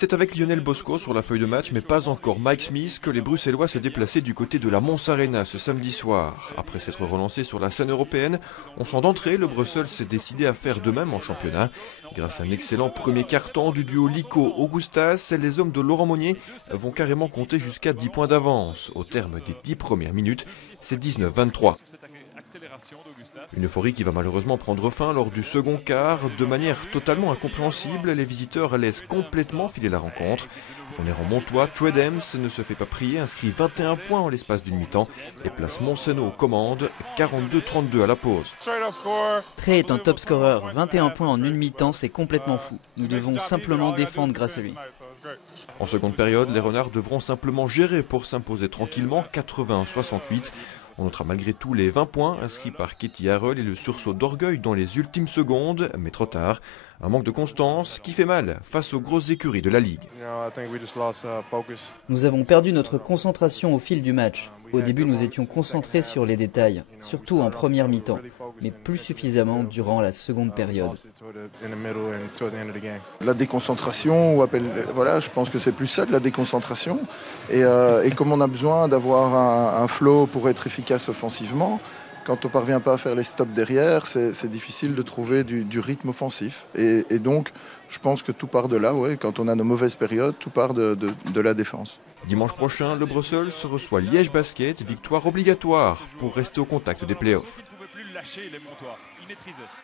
C'est avec Lionel Bosco sur la feuille de match, mais pas encore Mike Smith, que les Bruxellois se déplaçaient du côté de la Mons Arena ce samedi soir. Après s'être relancé sur la scène européenne, on sent d'entrée, le Brussels s'est décidé à faire de même en championnat. Grâce à un excellent premier quart-temps du duo Lico-Augustas, les hommes de Laurent Monnier vont carrément compter jusqu'à 10 points d'avance. Au terme des 10 premières minutes, c'est 19-23. Une euphorie qui va malheureusement prendre fin lors du second quart. De manière totalement incompréhensible, les visiteurs laissent complètement filer la rencontre. On est en montois, Tredems ne se fait pas prier, inscrit 21 points en l'espace d'une mi-temps et place Montseno aux commandes, 42-32 à la pause. Trey est un top scorer, 21 points en une mi-temps, c'est complètement fou. Nous devons simplement défendre grâce à lui. En seconde période, les Renards devront simplement gérer pour s'imposer tranquillement, 81-68. On notera malgré tout les 20 points inscrits par Katie Harrell et le sursaut d'orgueil dans les ultimes secondes, mais trop tard. Un manque de constance qui fait mal face aux grosses écuries de la Ligue. Nous avons perdu notre concentration au fil du match. Au début, nous étions concentrés sur les détails, surtout en première mi-temps, mais plus suffisamment durant la seconde période. La déconcentration, voilà, je pense que c'est plus ça, de la déconcentration. Et comme on a besoin d'avoir un flow pour être efficace offensivement, quand on ne parvient pas à faire les stops derrière, c'est difficile de trouver du rythme offensif. Et donc, je pense que tout part de là, ouais. Quand on a nos mauvaises périodes, tout part de la défense. Dimanche prochain, le Brussels reçoit Liège Basket, victoire obligatoire pour rester au contact des playoffs.